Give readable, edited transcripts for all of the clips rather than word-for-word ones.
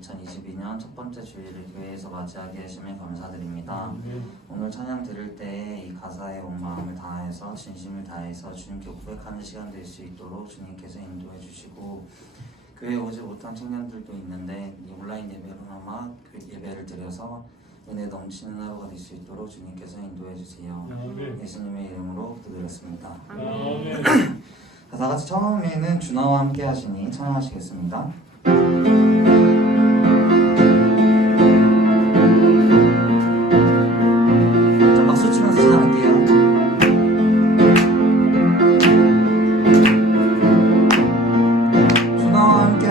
2022년 첫 번째 주일을 교회에서 맞이하게 하심에 감사드립니다. 오늘 찬양 들을 때 이 가사에 온 마음을 다해서 진심을 다해서 주님께 고백하는 시간 될 수 있도록 주님께서 인도해 주시고, 교회에 오지 못한 청년들도 있는데 이 온라인 예배로나마 예배를 드려서 은혜 넘치는 하루가 될 수 있도록 주님께서 인도해 주세요. 예수님의 이름으로 기도드렸습니다. 다 같이 처음에는 주나와 함께 하시니 찬양하시겠습니다. 자, 박수 치면서 찬양할게요. 주나와 함께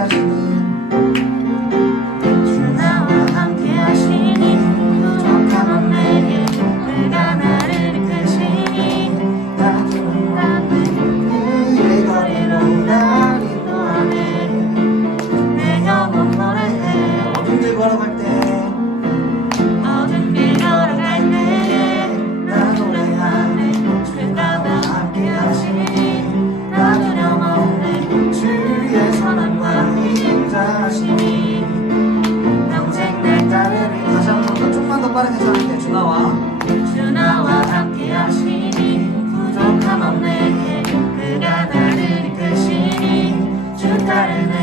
하시니 부족함은 내게 그가 나를 이끄시니 그의 거리로 날 인도하네. 내 영혼 노래해. 어둠 길 걸어갈 때 나 노래하네. 주가 나와 함께 하시니 나 두려움 없네. 주의 선함과 인자하시니 평생 내 따르리. 다시 한 번 더 좀만 더 빠르게 전할게요. 주나와 함께 하시니 부족함 없네. 그가 나를 이끄시니 주 따르네.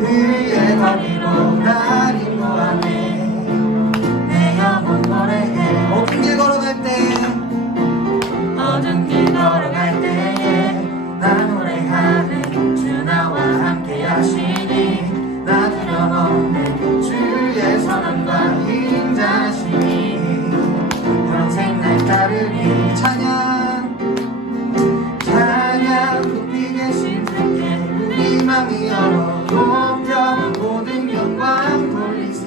그의 거리로 날 인도하네. 내 영혼 노래해. 어둠 길 걸어갈 때에 나 노래하네. 주나와 함께 하시니 나 두려움 없네. 주의 선함과 인자하시니 평생 날 따르리. 찬양 높이 계신 주께 우리 맘이 열어 높여 모든 영광 돌리세.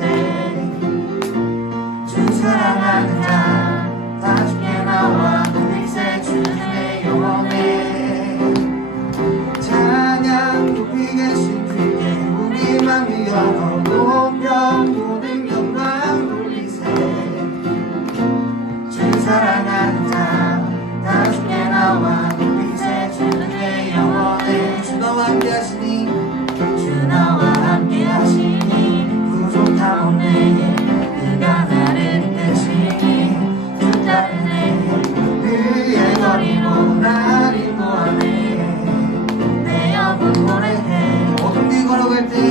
주 사랑하는 자 다 주께 나와 높이세. 주님의 영원해. 찬양 높이 계신 주께 우리 맘이 열어 높여 모든 영광 돌리세. 주 사랑하는 자 다 주께 나와 높이세. 주님의 영원해. 주나와 함께 하시니 부족함 없네. 그가 나를 이끄시니 주 따르네. 그의 거리로 날 인도하네. 내 영혼 노래해. 어둠 길 걸어갈 때에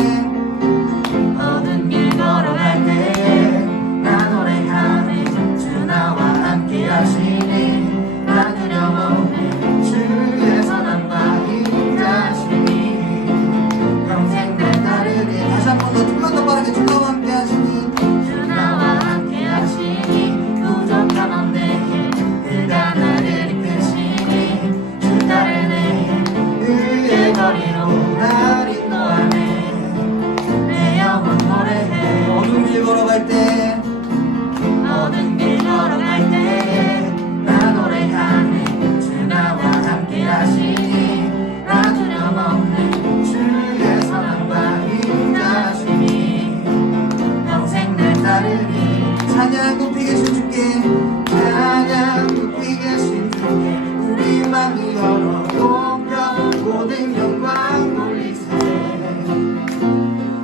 나 노래하네. 주나와 함께 하시니 나 두려움 없네. 주의 선함과 인자하시니 평생 날 따르리. 다시 한 번 더 좀만 더 빠르게. 주나와 함께 하시니 부족함 없네. 그가 나를 이끄시니 주 따르네. 그의 거리로 날 인도하네. 내 영혼 노래해. 어둠 길 걸어갈 때에 나 노래하네. 주나와 함께 하시니 나 두려움 없네. 주의 선함과 인자하시니 평생 날 따르리. 찬양 높이 계신 주께 우리 맘이 열어 높여 모든 영광 돌리세.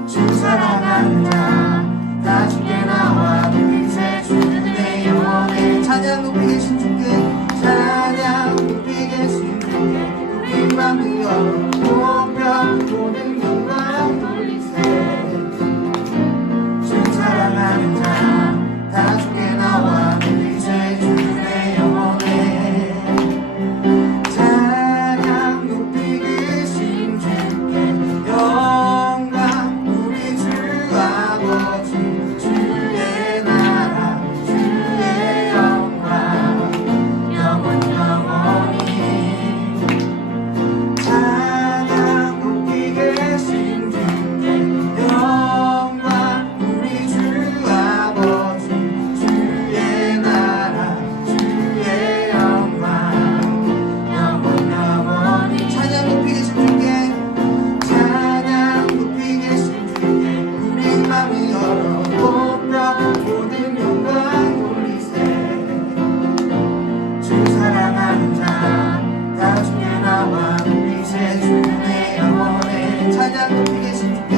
주 사랑하는 자 다 주께 나와 높이세. 주님의 영원해. 찬양 높이 계신 주께 우리 맘이 열어 높여 모든 영광 돌리세. 주 사랑하는 자 다 주께 나와 높이세. 주님의 영원해. 찬양 높이 계신 주께 영광 우리 주 아버지. 주의 나라 주의 영광 영원 영원히. 찬양 높이 계신 주께 영광 우리 주 아버지. 주의 나라 주의 영광 영원 영원히. 찬양 높이 계신 주께 우리 맘이 열어 높여 모든 영광 돌리세. 주 사랑하는 자 다 주께 나와 높이세. 주님의 영원해. 찬양 높이 계신 주께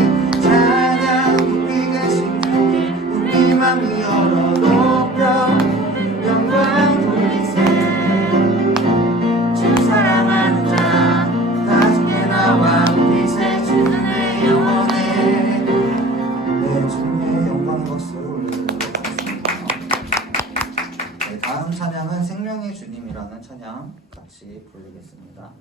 찬양 같이 부르겠습니다.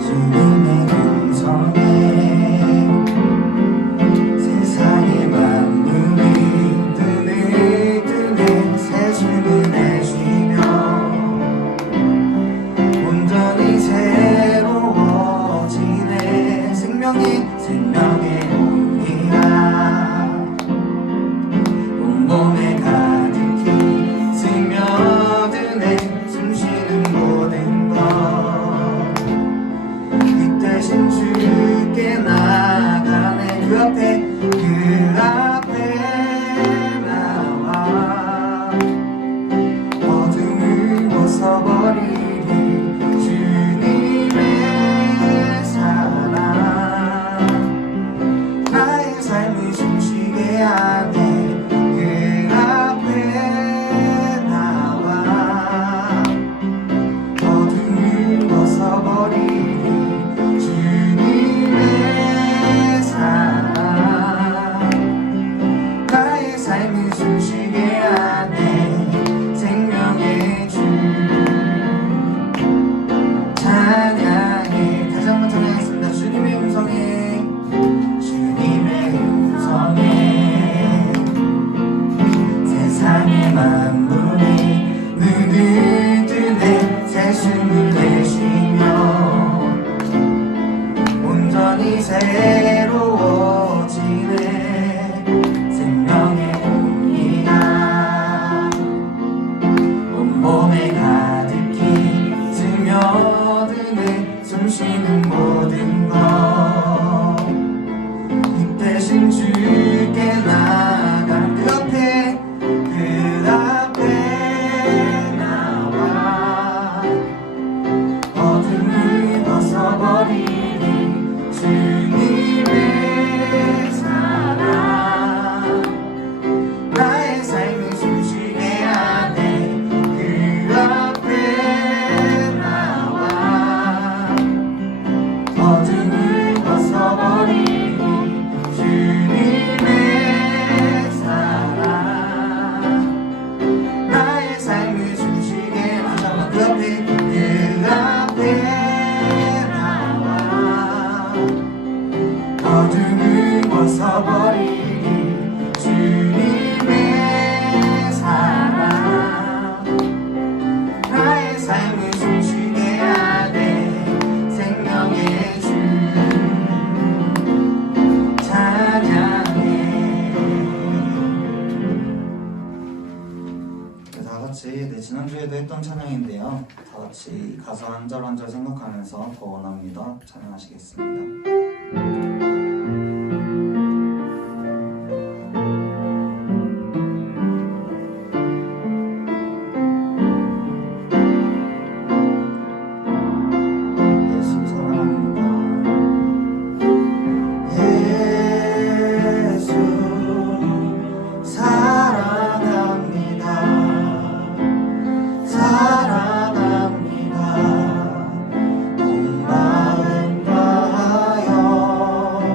주님의 음성에 세상의 만물이 눈을 뜨네 새 춤을 내쉬며 온전히 새로워지네 생명의 온기가 온몸에 가득히 스며드네 숨쉬는 모든 것 이 대신 주께 나가네 그 앞에 나와 어둠을 벗어버리리 주님의 사랑 나의 삶을 숨쉬게 하네 그 앞에 나와 어둠을 벗어버리리 주님의 사랑 나의 삶을 숨쉬게 하네 생명의 주 찬양해 다시 한번 찬양하겠습니다. 주님의 음성에 세상의 만물이 눈을 뜨네 새 숨을 내쉬며 온전히 새로워지네 생명의 온기가 온몸에 가득히 스며드네 숨쉬는 모든 것 이 대신 주께 나간 그 앞에 나와 어둠을 벗어버리리 주님의 사랑 나의 삶을 숨쉬게 하네 그 앞에 나와 어둠을 벗어버리리 주님의 사랑 나의 삶을 숨쉬게 하자 그 앞에 나와 어둠을 벗어버리리 주님의 사랑 나의 삶을 숨쉬게 하네 생명의 주 다같이 지난주에도 했던 찬양인데요 다같이 가사 한 절 한 절 생각하면서 더 원합니다 찬양하시겠습니다. 사랑합니다 온 마음 다하여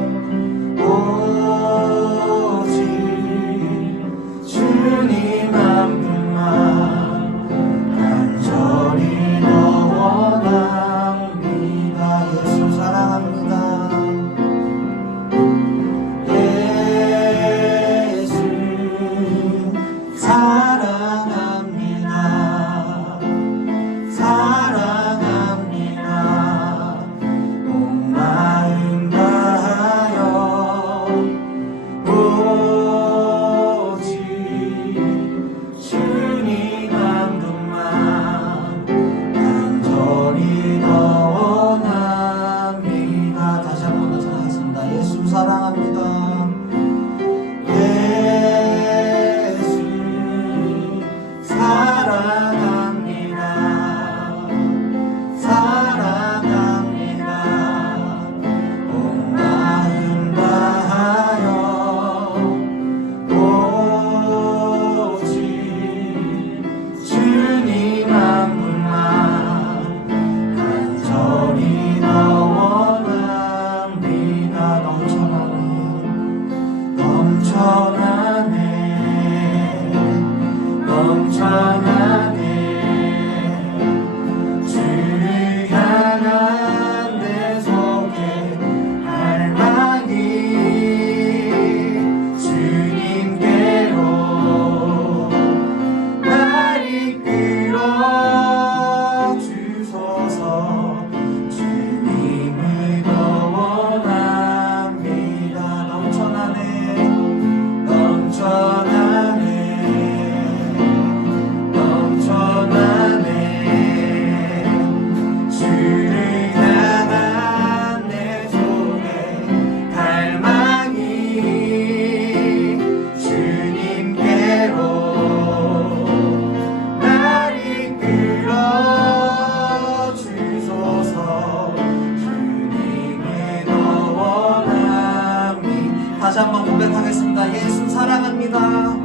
고백하겠습니다. 예수 사랑합니다.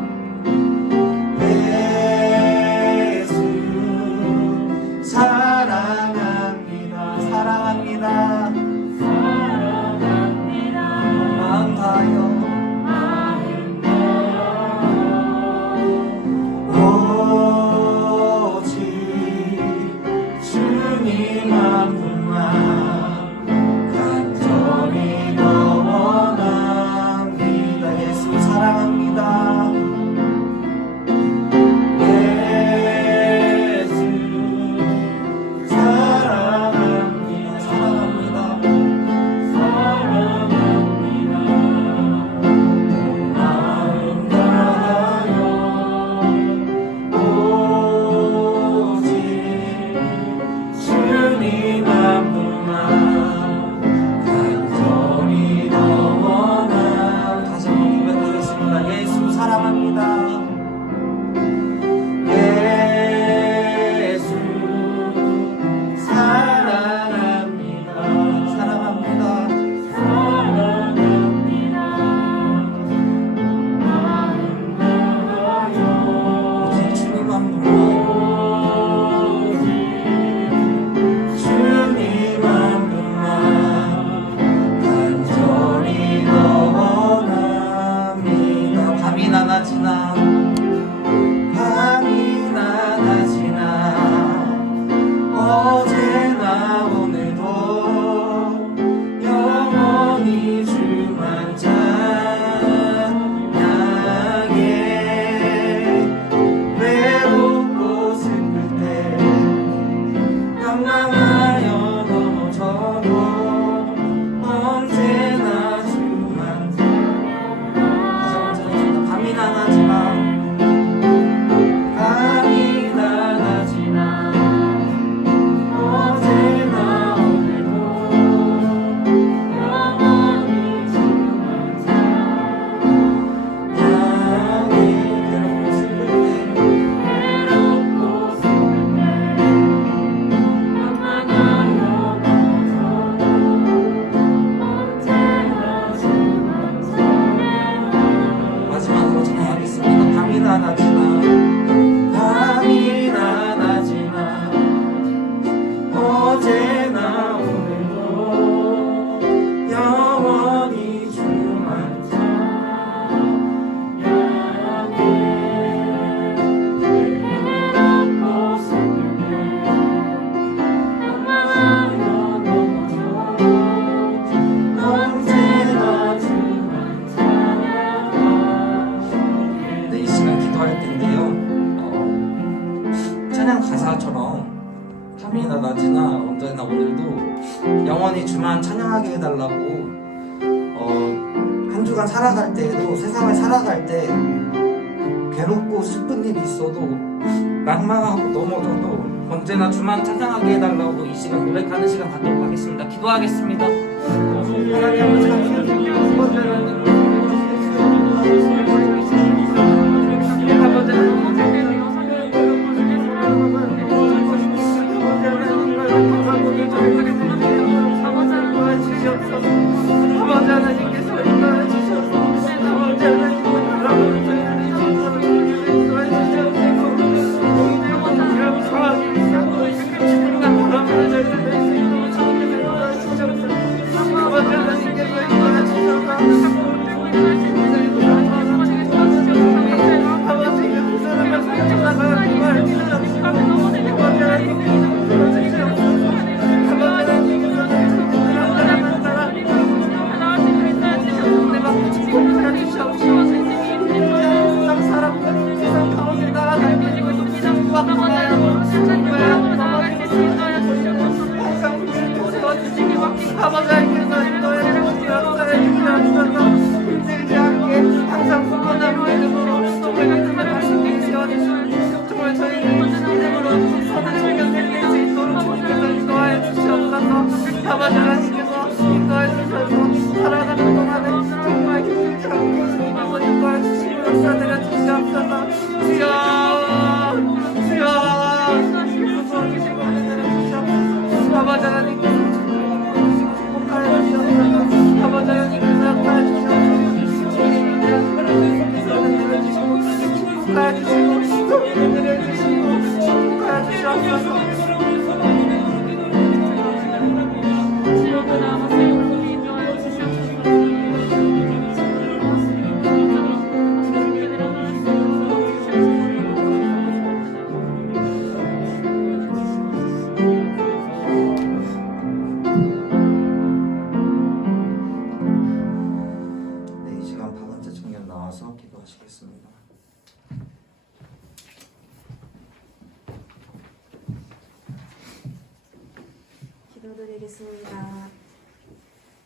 예수 사랑합니다. 사랑합니다. 마음 다하여 밤이나 낮이나 언제나 오늘도 영원히 주만 찬양하게 해달라고 한 주간 살아갈 때에도 세상을 살아갈 때 괴롭고 슬픈 일이 있어도 낭만하고 넘어져도 언제나 주만 찬양하게 해달라고 이 시간 고백하는 시간 갖도록 하겠습니다. 기도하겠습니다. 하나님 아버지 감사드립니다. 기도드리겠습니다.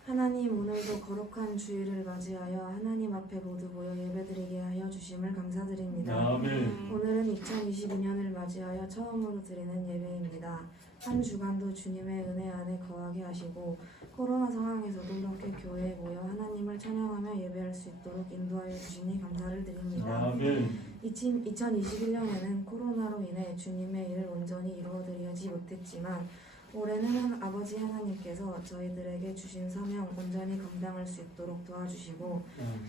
하나님, 오늘도 거룩한 주일을 맞이하여 하나님 앞에 모두 모여 예배드리게 하여 주심을 감사드립니다. 아멘. 오늘은 2022년을 맞이하여 처음으로 드리는 예배입니다. 한 주간도 주님의 은혜 안에 거하게 하시고 코로나 상황에서도 이렇게 교회에 모여 하나님을 찬양하며 예배할 수 있도록 인도하여 주시니 감사를 드립니다. 아멘. 2021년에는 코로나로 인해 주님의 일을 온전히 이루어드리지 못했지만 올해는 아버지 하나님께서 저희들에게 주신 사명 온전히 감당할 수 있도록 도와주시고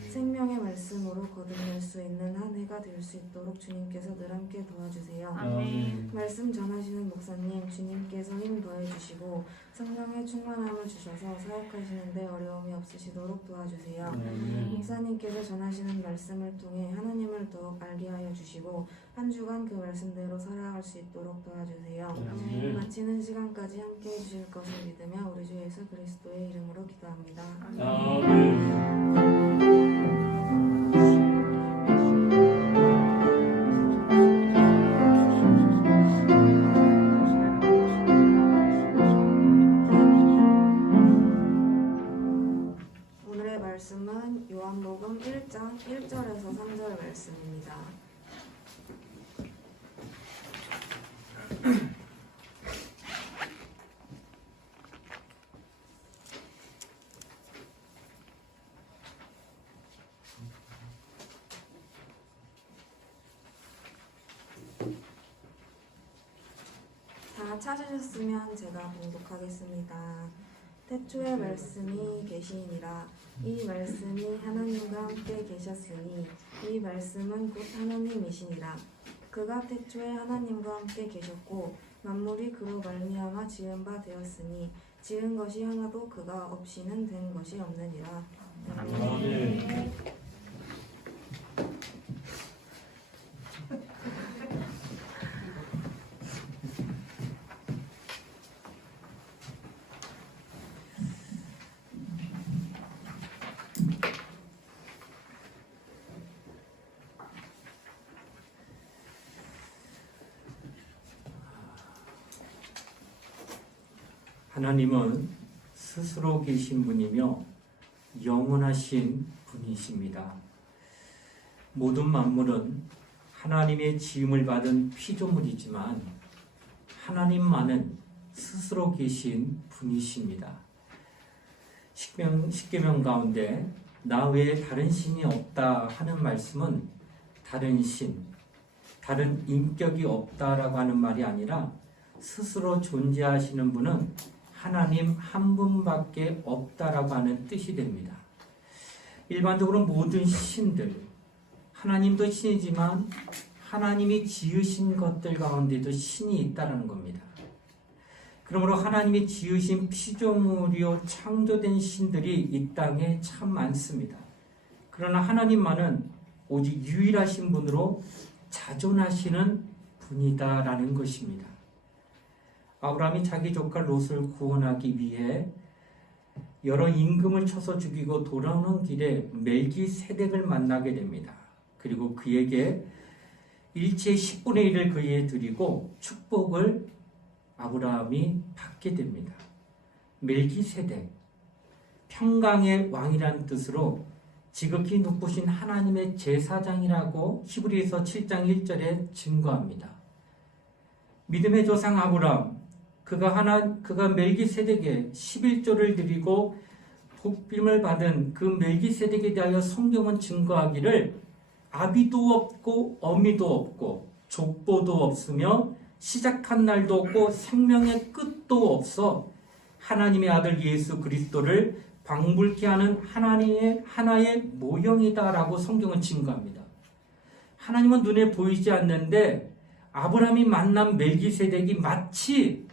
생명의 말씀으로 거듭날 수 있는 한 해가 될 수 있도록 주님께서 늘 함께 도와주세요. 아멘. 말씀 전하시는 목사님 주님께서 힘 더해주시고 성령의 충만함을 주셔서 사역하시는데 어려움이 없으시도록 도와주세요. 아멘. 목사님께서 전하시는 말씀을 통해 하나님을 더욱 알게 하여 주시고 한 주간 그 말씀대로 살아갈 수 있도록 도와주세요. 아멘. 마치는 시간까지 함께 해주실 것을 믿으며 우리 주 예수 그리스도의 이름으로 기도합니다. 아멘. 오늘의 말씀은 요한복음 1장 1절에서 3절 말씀입니다. 다 찾으셨으면 제가 봉독하겠습니다. 태초에 말씀이 계시니라. 이 말씀이 하나님과 함께 계셨으니 이 말씀은 곧 하나님이시니라. 그가 태초에 하나님과 함께 계셨고 만물이 그로 말미암아 지은 바 되었으니 지은 것이 하나도 그가 없이는 된 것이 없느니라. 아멘. 하나님은 스스로 계신 분이며 영원하신 분이십니다. 모든 만물은 하나님의 지음을 받은 피조물이지만 하나님만은 스스로 계신 분이십니다. 십계명 가운데 나 외에 다른 신이 없다 하는 말씀은 다른 신, 다른 인격이 없다라고 하는 말이 아니라 스스로 존재하시는 분은 하나님 한 분밖에 없다라고 하는 뜻이 됩니다. 일반적으로 모든 신들, 하나님도 신이지만 하나님이 지으신 것들 가운데도 신이 있다라는 겁니다. 그러므로 하나님이 지으신 피조물이요 창조된 신들이 이 땅에 참 많습니다. 그러나 하나님만은 오직 유일하신 분으로 자존하시는 분이다라는 것입니다. 아브라함이 자기 조카 롯을 구원하기 위해 여러 임금을 쳐서 죽이고 돌아오는 길에 멜기세덱을 만나게 됩니다. 그리고 그에게 일체의 10분의 1을 그에게 드리고 축복을 아브라함이 받게 됩니다. 멜기세덱, 평강의 왕이라는 뜻으로 지극히 높으신 하나님의 제사장이라고 히브리서 7장 1절에 증거합니다. 믿음의 조상 아브라함, 그가 멜기세덱에 11조를 드리고 복빔을 받은 그 멜기세덱에 대하여 성경은 증거하기를 아비도 없고 어미도 없고 족보도 없으며 시작한 날도 없고 생명의 끝도 없어 하나님의 아들 예수 그리스도를 방불케 하는 하나의 모형이다라고 성경은 증거합니다. 하나님은 눈에 보이지 않는데 아브라함이 만난 멜기세덱이 마치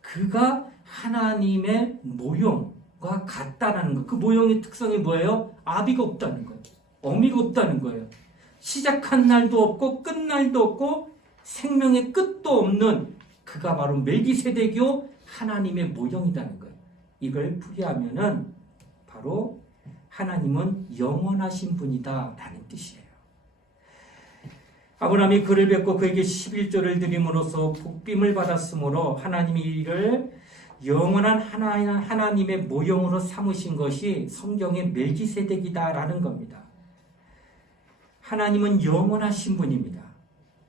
그가 하나님의 모형과 같다라는 것. 그 모형의 특성이 뭐예요? 아비가 없다는 거예요. 어미가 없다는 거예요. 시작한 날도 없고 끝날도 없고 생명의 끝도 없는 그가 바로 멜기세덱이요 하나님의 모형이라는 거예요. 이걸 풀이하면은 바로 하나님은 영원하신 분이다라는 뜻이에요. 아브라함이 그를 뵙고 그에게 11조를 드림으로써 복빔을 받았으므로 하나님이 이를 영원한 하나님의 모형으로 삼으신 것이 성경의 멜기세덱이다라는 겁니다. 하나님은 영원하신 분입니다.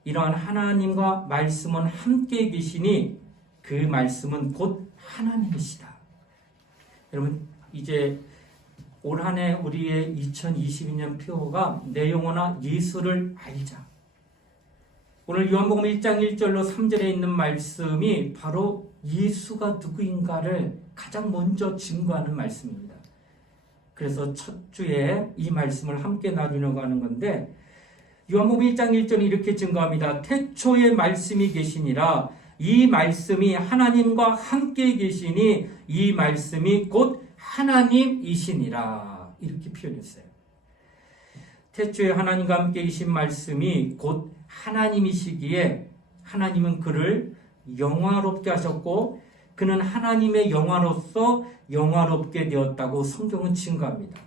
이러한 하나님과 말씀은 함께 계시니 그 말씀은 곧 하나님이시다. 여러분, 이제 올 한 해 우리의 2022년 표어가 내 영혼아 예수를 알자. 오늘 요한복음 1장 1절로 3절에 있는 말씀이 바로 예수가 누구인가를 가장 먼저 증거하는 말씀입니다. 그래서 첫 주에 이 말씀을 함께 나누려고 하는 건데, 요한복음 1장 1절이 이렇게 증거합니다. 태초에 말씀이 계시니라. 이 말씀이 하나님과 함께 계시니 이 말씀이 곧 하나님이시니라. 이렇게 표현했어요. 태초에 하나님과 함께 계신 말씀이 곧 하나님이시기에 하나님은 그를 영화롭게 하셨고 그는 하나님의 영화로서 영화롭게 되었다고 성경은 증거합니다.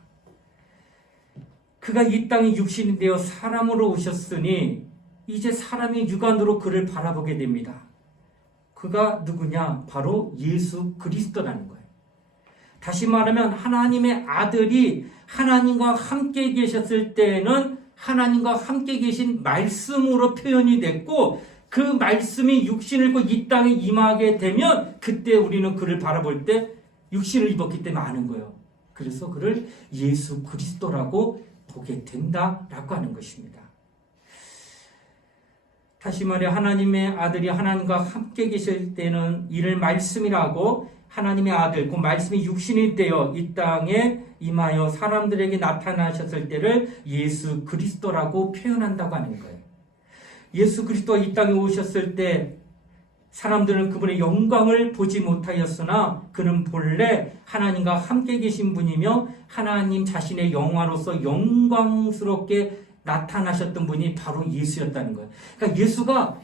그가 이 땅에 육신이 되어 사람으로 오셨으니 이제 사람이 육안으로 그를 바라보게 됩니다. 그가 누구냐? 바로 예수 그리스도라는 거예요. 다시 말하면 하나님의 아들이 하나님과 함께 계셨을 때에는 하나님과 함께 계신 말씀으로 표현이 됐고 그 말씀이 육신을 입고 이 땅에 임하게 되면 그때 우리는 그를 바라볼 때 육신을 입었기 때문에 아는 거예요. 그래서 그를 예수 그리스도라고 보게 된다라고 하는 것입니다. 다시 말해 하나님의 아들이 하나님과 함께 계실 때는 이를 말씀이라고 하나님의 아들, 그 말씀이 육신이 되어 이 땅에 임하여 사람들에게 나타나셨을 때를 예수 그리스도라고 표현한다고 하는 거예요. 예수 그리스도가 이 땅에 오셨을 때 사람들은 그분의 영광을 보지 못하였으나 그는 본래 하나님과 함께 계신 분이며 하나님 자신의 영화로서 영광스럽게 나타나셨던 분이 바로 예수였다는 거예요. 그러니까 예수가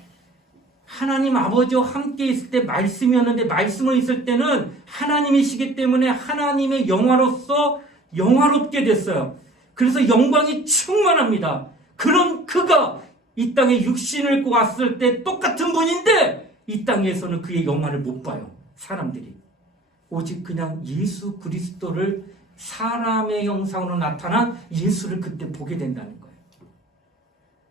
하나님 아버지와 함께 있을 때 말씀이었는데 말씀을 있을 때는 하나님이시기 때문에 하나님의 영화로서 영화롭게 됐어요. 그래서 영광이 충만합니다. 그런 그가 이 땅에 육신을 입고 왔을 때 똑같은 분인데 이 땅에서는 그의 영화를 못 봐요. 사람들이. 오직 그냥 예수 그리스도를 사람의 형상으로 나타난 예수를 그때 보게 된다는 거예요.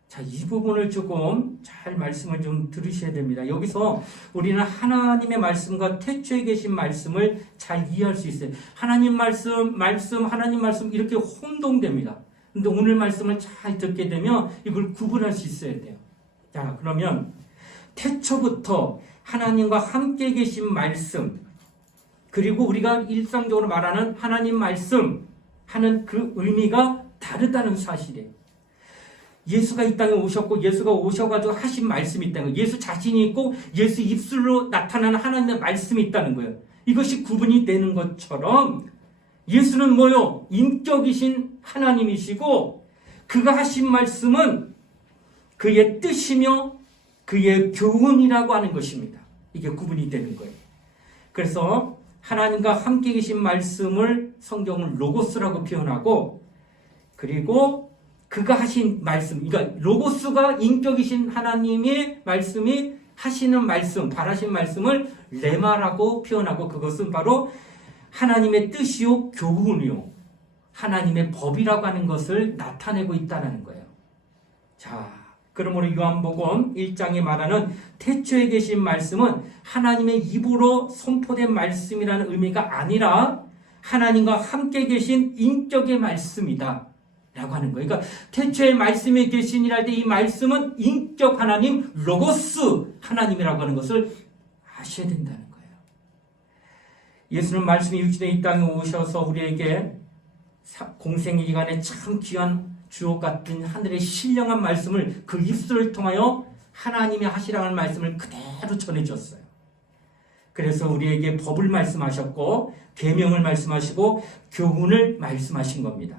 자, 이 부분을 조금 잘 말씀을 좀 들으셔야 됩니다. 여기서 우리는 하나님의 말씀과 태초에 계신 말씀을 잘 이해할 수 있어요. 하나님 말씀, 하나님 말씀 이렇게 혼동됩니다. 근데 오늘 말씀을 잘 듣게 되면 이걸 구분할 수 있어야 돼요. 자, 그러면 태초부터 하나님과 함께 계신 말씀, 그리고 우리가 일상적으로 말하는 하나님 말씀 하는 그 의미가 다르다는 사실이에요. 예수가 이 땅에 오셨고 예수가 오셔가지고 하신 말씀이 있다는 거예요. 예수 자신이 있고 예수 입술로 나타나는 하나님의 말씀이 있다는 거예요. 이것이 구분이 되는 것처럼 예수는 뭐요? 인격이신 하나님이시고 그가 하신 말씀은 그의 뜻이며 그의 교훈이라고 하는 것입니다. 이게 구분이 되는 거예요. 그래서 하나님과 함께 계신 말씀을 성경은 로고스라고 표현하고 그리고 그가 하신 말씀, 그러니까 로고스가 인격이신 하나님의 말씀이 하시는 말씀, 바라신 말씀을 레마라고 표현하고 그것은 바로 하나님의 뜻이요 교훈이요 하나님의 법이라고 하는 것을 나타내고 있다는 거예요. 자, 그러므로 요한복음 1장에 말하는 태초에 계신 말씀은 하나님의 입으로 선포된 말씀이라는 의미가 아니라 하나님과 함께 계신 인격의 말씀이다 라고 하는 거예요. 그러니까 태초에 말씀이 계시니라 할 때 이 말씀은 인격 하나님 로고스 하나님이라고 하는 것을 아셔야 된다는 거예요. 예수는 말씀이 육신에 이 땅에 오셔서 우리에게 공생의 기간에 참 귀한 주옥 같은 하늘의 신령한 말씀을 그 입술을 통하여 하나님이 하시라는 말씀을 그대로 전해줬어요. 그래서 우리에게 법을 말씀하셨고 계명을 말씀하시고 교훈을 말씀하신 겁니다.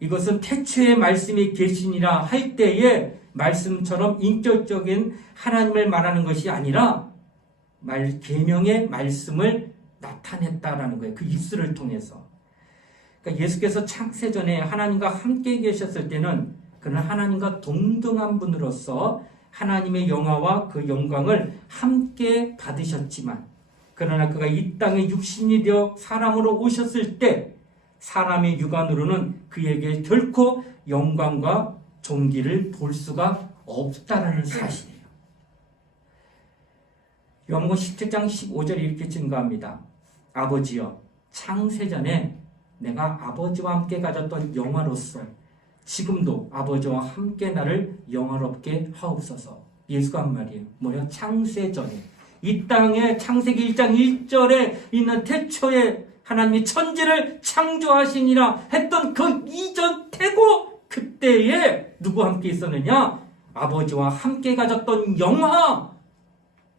이것은 태초에 말씀이 계시니라 할 때의 말씀처럼 인격적인 하나님을 말하는 것이 아니라 계명의 말씀을 나타냈다라는 거예요. 그 입술을 통해서. 그러니까 예수께서 창세전에 하나님과 함께 계셨을 때는 그는 하나님과 동등한 분으로서 하나님의 영화와 그 영광을 함께 받으셨지만 그러나 그가 이 땅에 육신이 되어 사람으로 오셨을 때 사람의 육안으로는 그에게 결코 영광과 존귀를 볼 수가 없다라는 사실이에요. 요한복음 17장 15절에 이렇게 증거합니다. 아버지여 창세전에 내가 아버지와 함께 가졌던 영화로서 지금도 아버지와 함께 나를 영화롭게 하옵소서. 예수가 한 말이에요. 뭐야? 창세전에 이 땅에 창세기 1장 1절에 있는 태초에 하나님이 천지를 창조하시니라 했던 그 이전 태고 그때에 누구와 함께 있었느냐? 아버지와 함께 가졌던 영화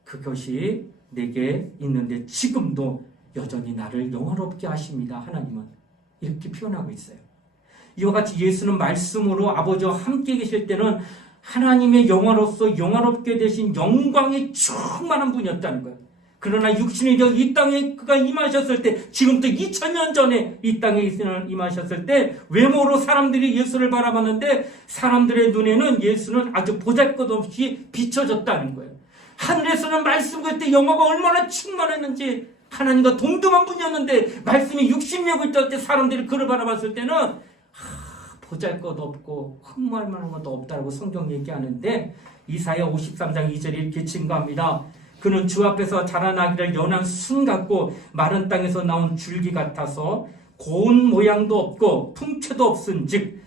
그것이 내게 있는데 지금도 여전히 나를 영화롭게 하십니다. 하나님은 이렇게 표현하고 있어요. 이와 같이 예수는 말씀으로 아버지와 함께 계실 때는 하나님의 영화로서 영화롭게 되신 영광이 충만한 분이었다는 거예요. 그러나 육신이 되어 이 땅에 그가 임하셨을 때 지금부터 2000년 전에 이 땅에 임하셨을 때 외모로 사람들이 예수를 바라봤는데 사람들의 눈에는 예수는 아주 보잘것없이 비춰졌다는 거예요. 하늘에서는 말씀 그때 영화가 얼마나 충만했는지 하나님과 동등한 분이었는데 말씀이 육신력을 뜰 때 사람들이 그를 바라봤을 때는 보잘것없고 흠모할 만한 것도 없다고 성경 얘기하는데 이사야 53장 2절에 이렇게 증거합니다. 그는 주 앞에서 자라나기를 연한 순 같고 마른 땅에서 나온 줄기 같아서 고운 모양도 없고 풍채도 없은즉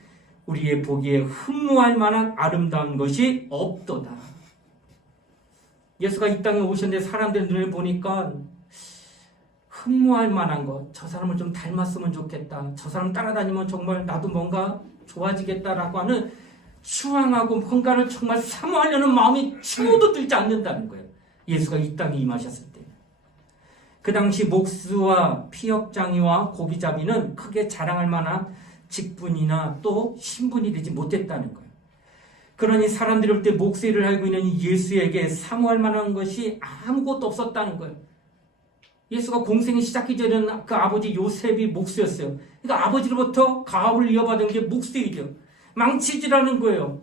우리의 보기에 흠모할 만한 아름다운 것이 없도다. 예수가 이 땅에 오셨는데 사람들 눈에 보니까 흠모할 만한 것, 저 사람을 좀 닮았으면 좋겠다, 저 사람 따라다니면 정말 나도 뭔가 좋아지겠다라고 하는 추앙하고 뭔가를 정말 사모하려는 마음이 추호도 들지 않는다는 거예요. 예수가 이 땅에 임하셨을 때. 그 당시 목수와 피역장이와 고기잡이는 크게 자랑할 만한 직분이나 또 신분이 되지 못했다는 거예요. 그러니 사람들이 볼 때 목수일을 하고 있는 예수에게 사모할 만한 것이 아무것도 없었다는 거예요. 예수가 공생이 시작하기 전에는 그 아버지 요셉이 목수였어요. 그러니까 아버지로부터 가업을 이어받은 게 목수일이요. 망치질하는 거예요.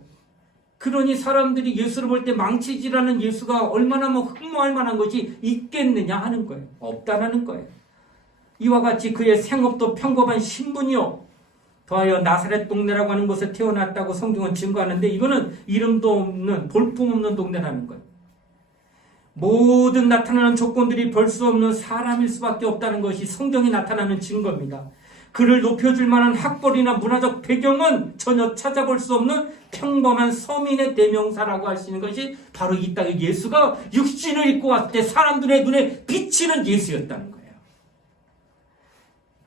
그러니 사람들이 예수를 볼 때 망치질하는 예수가 얼마나 흠모할 만한 것이 있겠느냐 하는 거예요. 없다라는 거예요. 이와 같이 그의 생업도 평범한 신분이요. 더하여 나사렛 동네라고 하는 곳에 태어났다고 성경은 증거하는데 이거는 이름도 없는 볼품없는 동네라는 거예요. 모든 나타나는 조건들이 볼 수 없는 사람일 수밖에 없다는 것이 성경이 나타나는 증거입니다. 그를 높여줄 만한 학벌이나 문화적 배경은 전혀 찾아볼 수 없는 평범한 서민의 대명사라고 할 수 있는 것이 바로 이 땅에 예수가 육신을 입고 왔을 때 사람들의 눈에 비치는 예수였다는 거예요.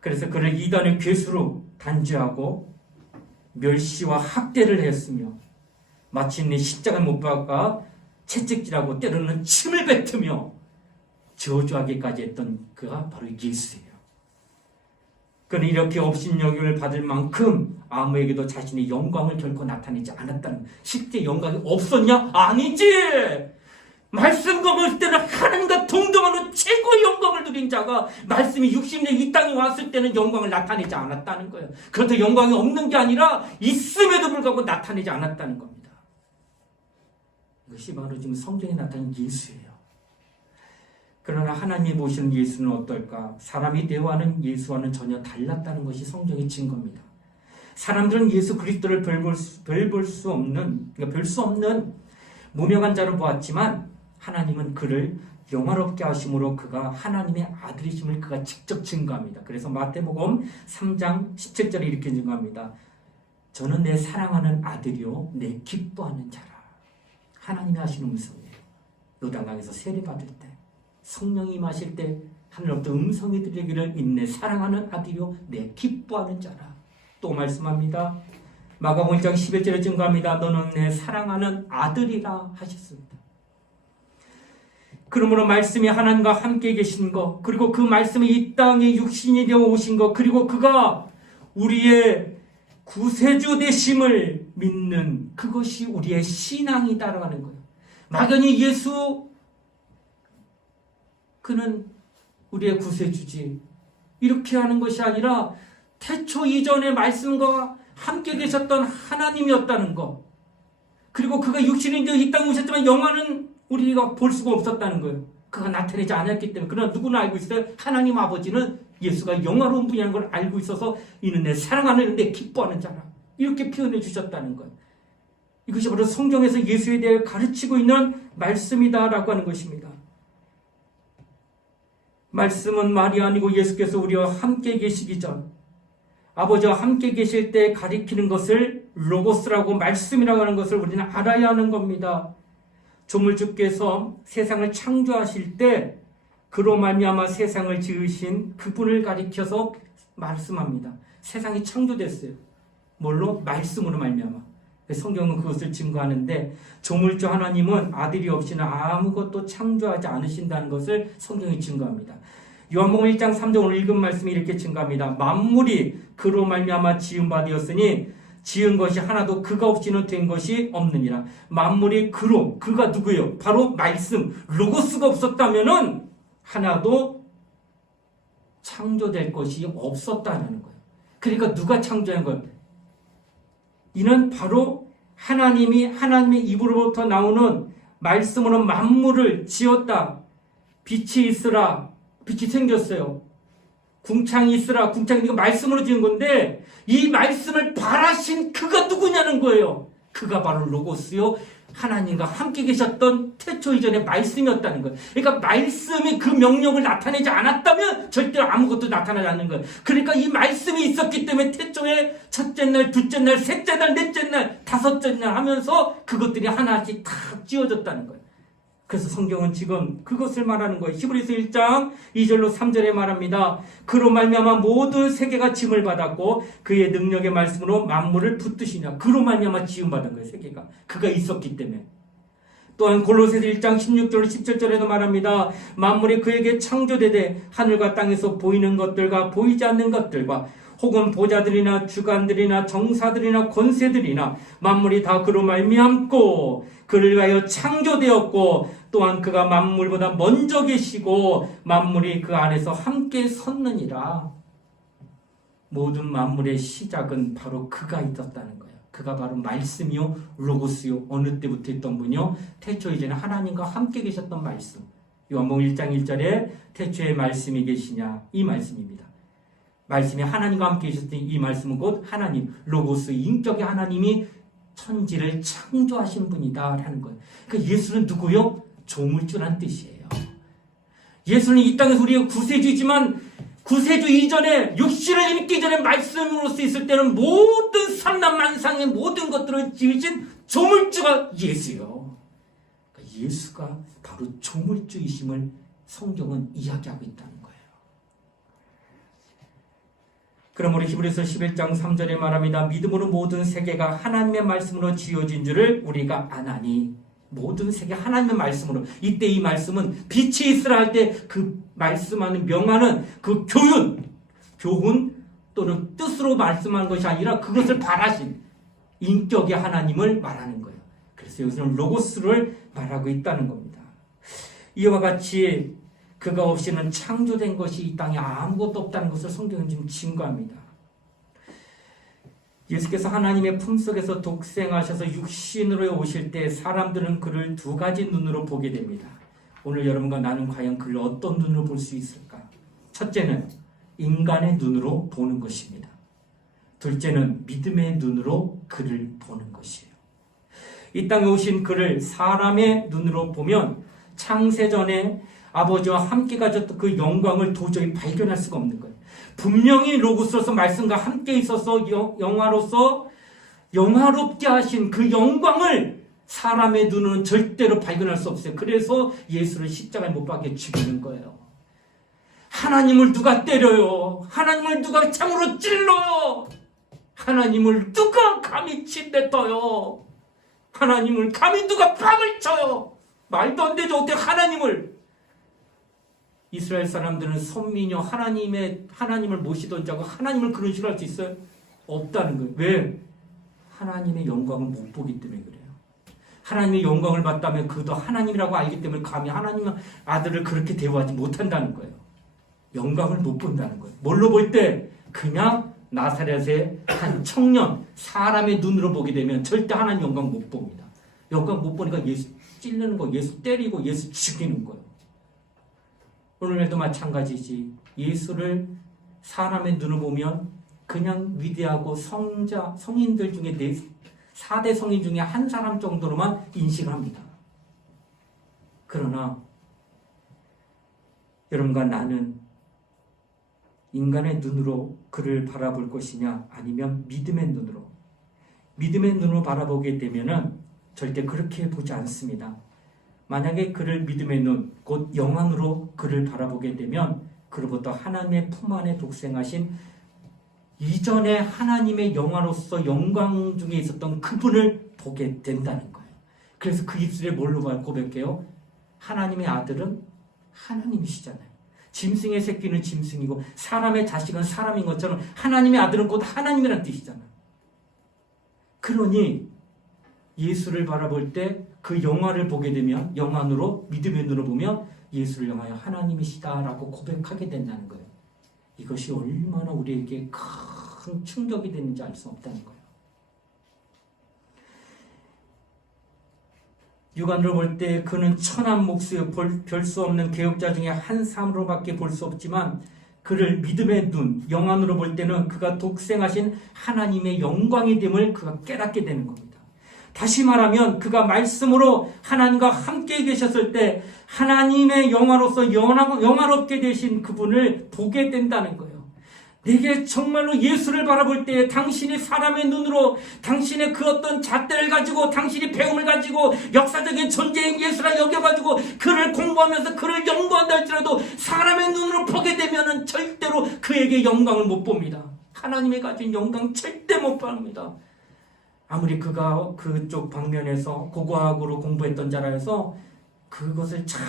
그래서 그를 이단의 괴수로 단죄하고 멸시와 학대를 했으며 마침내 십자가에 못 박아 채찍질하고 때로는 침을 뱉으며 저주하기까지 했던 그가 바로 예수예요. 그는 이렇게 업신여김을 받을 만큼 아무에게도 자신의 영광을 결코 나타내지 않았다는 거예요. 실제 영광이 없었냐? 아니지! 말씀 먹을 때는 하나님과 동등한 최고의 영광을 누린 자가 말씀이 60년 이 땅에 왔을 때는 영광을 나타내지 않았다는 거예요. 그렇다고 영광이 없는 게 아니라 있음에도 불구하고 나타내지 않았다는 겁니다. 이것이 바로 지금 성경에 나타난 예수예요. 그러나 하나님이 보시는 예수는 어떨까? 사람이 대화하는 예수와는 전혀 달랐다는 것이 성경의 증거입니다. 사람들은 예수 그리스도를 별 수 없는 무명한 자로 보았지만 하나님은 그를 영화롭게 하심으로 그가 하나님의 아들이심을 그가 직접 증거합니다. 그래서 마태복음 3장 17절에 이렇게 증거합니다. 저는 내 사랑하는 아들이요 내 기뻐하는 자라. 하나님이 하시는 음성이에요. 요단강에서 세례받을 때 성령이 임하실 때 하늘로부터 음성이 들리기를 내 사랑하는 아들이요 내 기뻐하는 자라. 또 말씀합니다. 마가복음 1장 11절에 증거합니다. 너는 내 사랑하는 아들이라 하셨습니다. 그러므로 말씀이 하나님과 함께 계신 것, 그리고 그 말씀이 이 땅에 육신이 되어 오신 것, 그리고 그가 우리의 구세주 되심을 믿는 그것이 우리의 신앙이다라고 하는 거예요. 막연히 예수 그는 우리의 구세주지 이렇게 하는 것이 아니라 태초 이전의 말씀과 함께 계셨던 하나님이었다는 거. 그리고 그가 육신이 되어 이 땅에 오셨지만 영화는 우리가 볼 수가 없었다는 거예요. 그가 나타내지 않았기 때문에. 그러나 누구나 알고 있어요. 하나님 아버지는 예수가 영화로운 분이라는 걸 알고 있어서 이는 내 사랑하는 내 기뻐하는 자라. 이렇게 표현해 주셨다는 거예요. 이것이 바로 성경에서 예수에 대해 가르치고 있는 말씀이다라고 하는 것입니다. 말씀은 말이 아니고 예수께서 우리와 함께 계시기 전 아버지와 함께 계실 때 가리키는 것을 로고스라고 말씀이라고 하는 것을 우리는 알아야 하는 겁니다. 조물주께서 세상을 창조하실 때 그로 말미암아 세상을 지으신 그분을 가리켜서 말씀합니다. 세상이 창조됐어요. 뭘로? 말씀으로 말미암아. 성경은 그것을 증거하는데 조물주 하나님은 아들이 없이는 아무것도 창조하지 않으신다는 것을 성경이 증거합니다. 요한복음 1장 3절 오늘 읽은 말씀이 이렇게 증거합니다. 만물이 그로 말미암아 지은 바 되었으니 지은 것이 하나도 그가 없이는 된 것이 없느니라. 만물이 그로, 그가 누구예요? 바로 말씀, 로고스가 없었다면은 하나도 창조될 것이 없었다는 거예요. 그러니까 누가 창조한 거예요? 이는 바로 하나님의 입으로부터 나오는 말씀으로 만물을 지었다. 빛이 있으라. 빛이 생겼어요. 궁창이 있으라. 궁창이 이거 말씀으로 지은 건데 이 말씀을 바라신 그가 누구냐는 거예요. 그가 바로 로고스요. 하나님과 함께 계셨던 태초 이전의 말씀이었다는 거예요. 그러니까 말씀이 그 명령을 나타내지 않았다면 절대로 아무것도 나타나지 않는 거예요. 그러니까 이 말씀이 있었기 때문에 태초에 첫째 날, 둘째 날, 셋째 날, 넷째 날, 다섯째 날 하면서 그것들이 하나씩 다 지어졌다는 거예요. 그래서 성경은 지금 그것을 말하는 거예요. 히브리서 1장 2절로 3절에 말합니다. 그로 말미암아 모든 세계가 짐을 받았고 그의 능력의 말씀으로 만물을 붙드시냐. 그로 말미암아 지음받은 거예요. 세계가. 그가 있었기 때문에. 또한 골로새서 1장 16절 17절에도 말합니다. 만물이 그에게 창조되되 하늘과 땅에서 보이는 것들과 보이지 않는 것들과 혹은 보좌들이나 주관들이나 정사들이나 권세들이나 만물이 다 그로 말미암고 그를 위하여 창조되었고 또한 그가 만물보다 먼저 계시고 만물이 그 안에서 함께 섰느니라. 모든 만물의 시작은 바로 그가 있었다는 거예요. 그가 바로 말씀이요 로고스요. 어느 때부터 있던 분이요? 태초 이전에 하나님과 함께 계셨던 말씀. 요한복음 1장 1절에 태초에 말씀이 계시냐 이 말씀입니다. 말씀이 하나님과 함께 계셨던 이 말씀은 곧 하나님, 로고스, 인격의 하나님이 천지를 창조하신 분이다 라는 거예요. 그러니까 예수는 누구요? 조물주란 뜻이에요. 예수는 이 땅에서 우리가 구세주이지만 구세주 이전에 육신을 입기 전에 말씀으로서 있을 때는 모든 삼남만상의 모든 것들을 지으신 조물주가 예수예요. 그러니까 예수가 바로 조물주이심을 성경은 이야기하고 있다는 거예요. 그럼 우리 히브리서 11장 3절에 말합니다. 믿음으로 모든 세계가 하나님의 말씀으로 지어진 줄을 우리가 아나니. 모든 세계 하나님의 말씀으로. 이때 이 말씀은 빛이 있으라 할 때 그 말씀하는 명하는 그 교훈 또는 뜻으로 말씀하는 것이 아니라 그것을 바라신 인격의 하나님을 말하는 거예요. 그래서 여기서는 로고스를 말하고 있다는 겁니다. 이와 같이 그가 없이는 창조된 것이 이 땅에 아무것도 없다는 것을 성경은 지금 증거합니다. 예수께서 하나님의 품속에서 독생하셔서 육신으로 오실 때 사람들은 그를 두 가지 눈으로 보게 됩니다. 오늘 여러분과 나는 과연 그를 어떤 눈으로 볼 수 있을까? 첫째는 인간의 눈으로 보는 것입니다. 둘째는 믿음의 눈으로 그를 보는 것이에요. 이 땅에 오신 그를 사람의 눈으로 보면 창세전에 아버지와 함께 가졌던 그 영광을 도저히 발견할 수가 없는 거예요. 분명히 로고스로서 말씀과 함께 있어서 영화로서 영화롭게 하신 그 영광을 사람의 눈은 절대로 발견할 수 없어요. 그래서 예수를 십자가에 못 박게 죽이는 거예요. 하나님을 누가 때려요? 하나님을 누가 창으로 찔러요? 하나님을 누가 감히 침뱉어요? 하나님을 감히 누가 밤을 쳐요? 말도 안 되죠. 어떻게 하나님을. 이스라엘 사람들은 선민요 하나님을 모시던 자고 하나님을 그런 식으로 할 수 있어요? 없다는 거예요. 왜? 하나님의 영광을 못 보기 때문에 그래요. 하나님의 영광을 봤다면 그도 하나님이라고 알기 때문에 감히 하나님의 아들을 그렇게 대우하지 못한다는 거예요. 영광을 못 본다는 거예요. 뭘로 볼 때? 그냥 나사렛의 한 청년, 사람의 눈으로 보게 되면 절대 하나님 영광 못 봅니다. 영광 못 보니까 예수 찔르는 거, 예수 때리고 예수 죽이는 거예요. 오늘도 마찬가지지. 예수를 사람의 눈을 보면 그냥 위대하고 성인들 중에 4대 성인 중에 한 사람 정도로만 인식을 합니다. 그러나 여러분과 나는 인간의 눈으로 그를 바라볼 것이냐 아니면 믿음의 눈으로 바라보게 되면은 절대 그렇게 보지 않습니다. 만약에 그를 믿음의 눈, 곧 영안으로 그를 바라보게 되면 그로부터 하나님의 품 안에 독생하신 이전에 하나님의 영화로서 영광 중에 있었던 그분을 보게 된다는 거예요. 그래서 그 입술에 뭘로 고백해요? 하나님의 아들은 하나님이시잖아요. 짐승의 새끼는 짐승이고 사람의 자식은 사람인 것처럼 하나님의 아들은 곧 하나님이라는 뜻이잖아요. 그러니 예수를 바라볼 때 그 영화를 보게 되면 영안으로 믿음의 눈으로 보면 예수를 향하여 하나님이시다라고 고백하게 된다는 거예요. 이것이 얼마나 우리에게 큰 충격이 되는지 알 수 없다는 거예요. 육안으로 볼 때 그는 천한 몫이요 별 수 없는 개혁자 중에 한 사람으로밖에 볼 수 없지만 그를 믿음의 눈, 영안으로 볼 때는 그가 독생하신 하나님의 영광이 됨을 그가 깨닫게 되는 겁니다. 다시 말하면 그가 말씀으로 하나님과 함께 계셨을 때 하나님의 영화로서 영화롭게 되신 그분을 보게 된다는 거예요. 내게 정말로 예수를 바라볼 때 당신이 사람의 눈으로 당신의 그 어떤 잣대를 가지고 당신이 배움을 가지고 역사적인 존재인 예수라 여겨가지고 그를 공부하면서 그를 연구한다 할지라도 사람의 눈으로 보게 되면은 절대로 그에게 영광을 못 봅니다. 하나님이 가진 영광 절대 못 봅니다. 아무리 그가 그쪽 방면에서 고고학으로 공부했던 자라 해서 그것을 잘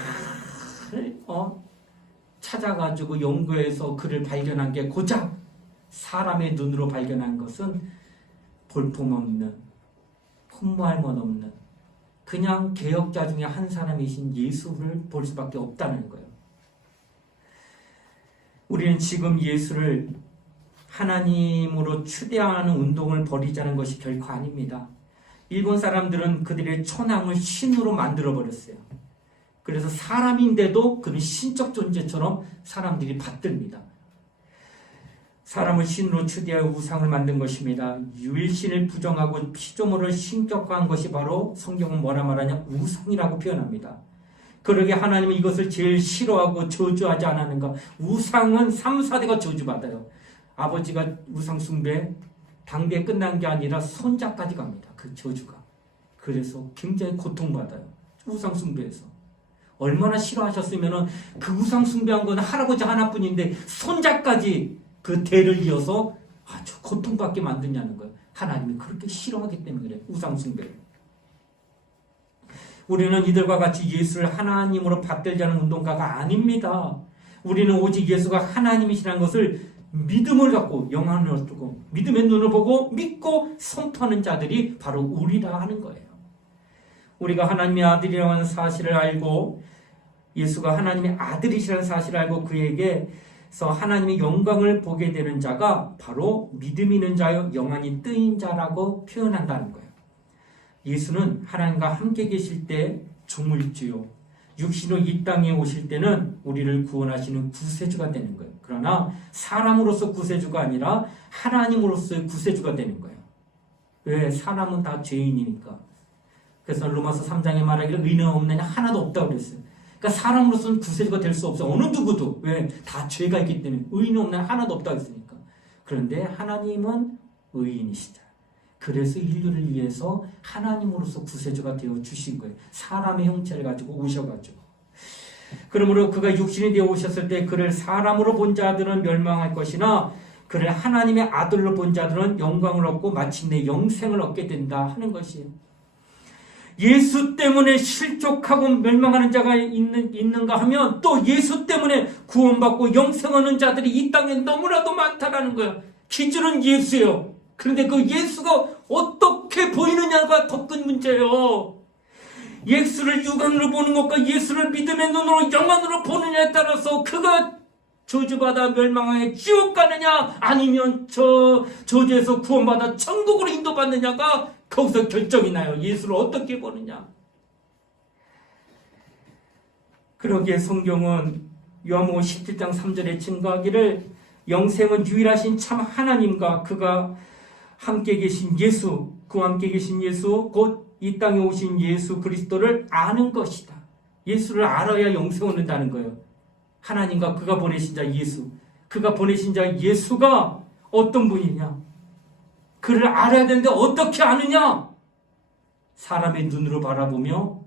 찾아가지고 연구해서 그를 발견한 게 고작 사람의 눈으로 발견한 것은 볼품없는 흠모할 것 없는 그냥 개혁자 중에 한 사람이신 예수를 볼 수밖에 없다는 거예요. 우리는 지금 예수를 하나님으로 추대하는 운동을 벌이자는 것이 결코 아닙니다. 일본 사람들은 그들의 천황을 신으로 만들어버렸어요. 그래서 사람인데도 그는 신적 존재처럼 사람들이 받듭니다. 사람을 신으로 추대하여 우상을 만든 것입니다. 유일신을 부정하고 피조물을 신격화한 것이 바로 성경은 뭐라 말하냐? 우상이라고 표현합니다. 그러게 하나님은 이것을 제일 싫어하고 저주하지 않았는가? 우상은 3, 4대가 저주받아요. 아버지가 우상 숭배, 당대 끝난 게 아니라 손자까지 갑니다. 그 저주가. 그래서 굉장히 고통받아요. 우상 숭배에서. 얼마나 싫어하셨으면은 그 우상 숭배한 건 할아버지 하나뿐인데 손자까지 그 대를 이어서 아주 고통받게 만드냐는 거예요. 하나님이 그렇게 싫어하기 때문에 그래요. 우상 숭배를. 우리는 이들과 같이 예수를 하나님으로 받들자는 운동가가 아닙니다. 우리는 오직 예수가 하나님이시라는 것을 믿음을 갖고 영안을 두고 믿음의 눈을 보고 믿고 선포하는 자들이 바로 우리다 하는 거예요. 우리가 하나님의 아들이라는 사실을 알고 예수가 하나님의 아들이시라는 사실을 알고 그에게서 하나님의 영광을 보게 되는 자가 바로 믿음 있는 자요 영안이 뜨인 자라고 표현한다는 거예요. 예수는 하나님과 함께 계실 때 조물주요 육신으로 이 땅에 오실 때는 우리를 구원하시는 구세주가 되는 거예요. 그러나 사람으로서 구세주가 아니라 하나님으로서의 구세주가 되는 거예요. 왜? 사람은 다 죄인이니까. 그래서 로마서 3장에 말하기를 의는 없느냐 하나도 없다고 그랬어요. 그러니까 사람으로서는 구세주가 될 수 없어. 어느 누구도. 왜? 다 죄가 있기 때문에 의는 없느냐 하나도 없다고 했으니까. 그런데 하나님은 의인이시다. 그래서 인류를 위해서 하나님으로서 구세주가 되어 주신 거예요. 사람의 형체를 가지고 오셔가지고. 그러므로 그가 육신이 되어 오셨을 때 그를 사람으로 본 자들은 멸망할 것이나 그를 하나님의 아들로 본 자들은 영광을 얻고 마침내 영생을 얻게 된다 하는 것이에요. 예수 때문에 실족하고 멸망하는 자가 있는가 하면 또 예수 때문에 구원받고 영생하는 자들이 이 땅에 너무나도 많다라는 거예요. 기준은 예수예요. 그런데 그 예수가 어떻게 보이느냐가 더 큰 문제예요. 예수를 육안으로 보는 것과 예수를 믿음의 눈으로 영안으로 보느냐에 따라서 그가 저주받아 멸망하여 지옥 가느냐 아니면 저주에서 구원받아 천국으로 인도받느냐가 거기서 결정이 나요. 예수를 어떻게 보느냐. 그러기에 성경은 요한복음 17장 3절에 증거하기를 영생은 유일하신 참 하나님과 그가 함께 계신 예수, 그와 함께 계신 예수, 곧 이 땅에 오신 예수 그리스도를 아는 것이다. 예수를 알아야 영생 얻는다는 거예요. 하나님과 그가 보내신 자 예수, 그가 보내신 자 예수가 어떤 분이냐? 그를 알아야 되는데 어떻게 아느냐? 사람의 눈으로 바라보며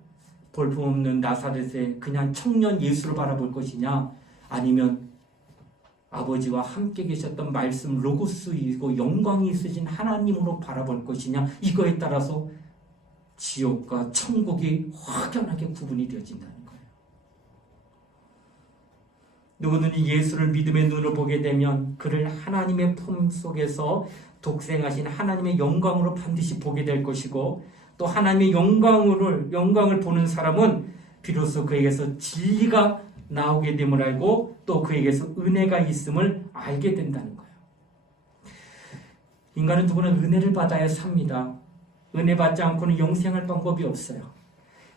볼품없는 나사렛의 그냥 청년 예수를 바라볼 것이냐? 아니면 아버지와 함께 계셨던 말씀 로고스이고 영광이 있으신 하나님으로 바라볼 것이냐? 이거에 따라서 지옥과 천국이 확연하게 구분이 되어진다는 거예요. 누구든지 예수를 믿음의 눈으로 보게 되면 그를 하나님의 품 속에서 독생하신 하나님의 영광으로 반드시 보게 될 것이고, 또 하나님의 영광을 보는 사람은 비로소 그에게서 진리가 나오게 됨을 알고 또 그에게서 은혜가 있음을 알게 된다는 거예요. 인간은 누구나 은혜를 받아야 삽니다. 은혜 받지 않고는 영생할 방법이 없어요.